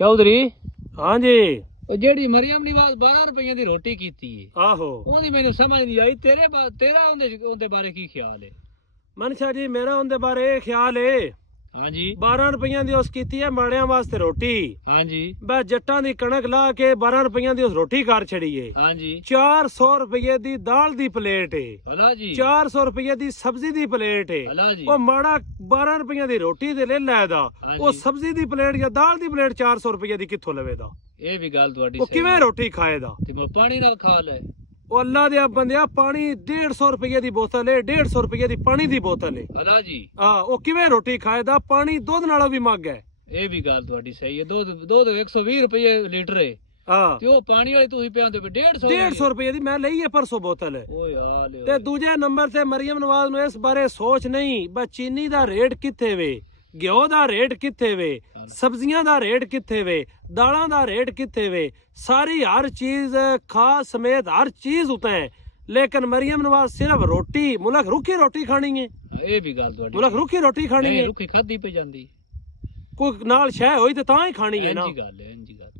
चौधरी हाँ जी जेड़ी मरियम निवाज 12 रुपये की रोटी की आहो ओदी मैनू समझ नहीं आई तेरा उनदे बारे की ख्याल है मनशा जी मेरा उनके बारे ख्याल है हाँ जी 12 रुपये की उस कीती है माड़ियां वास्ते रोटी हाँ जी बस जट्टां दी कणक ला के 12 रुपये की उस रोटी कर छड़ी है हाँ जी 400 रुपये दी दाल दी प्लेट है भला जी 400 रुपये दी सब्जी दी प्लेट है भला जी वो माड़ा 12 रुपये दी रोटी दे ले लैदा हाँ वो जी। सब्जी दी प्लेट या दाल दी प्लेट 400 रुपये दी कित्थों लवेदा ये भी गल तुहाडी वो सही किवें है। रोटी खाएदा ते मैं पानी नाल खा ले वो अल्लाह दे बंदिया पानी 150 रुपये दी बोतल है 150 रुपये दी पानी दी बोतल है भला जी हाँ वो किवें रोटी खाएदा पानी दुध नालों भी मग है ये भी गल तुहाडी सही है दो 120 रुपये लीटर है हाँ ते ओ पानी वाली तुसीं पियांदे 150 150 रुपये दी मैं लई है परसों बोतल है ओए हाल ते दूजे नंबर ते मरियम नवाज नु इस बारे सोच नहीं बस चीनी दा रेट कित्थे वे घ्यो दा रेट कित्थे वे सब्जियां दा रेट कित्थे वे दालां दा रेट कित्थे वे सारी हर चीज खास समेत हर चीज उते है लेकिन मरियम नवाज सिर्फ रोटी मुल्क रुखी रोटी खानी है ये भी गल तुहाडी मुल्क रुखी रोटी खानी है रुखी खादी पे जांदी कोई नाल शह होई ते तां ही खानी है ना इंजी गल है इंजी गल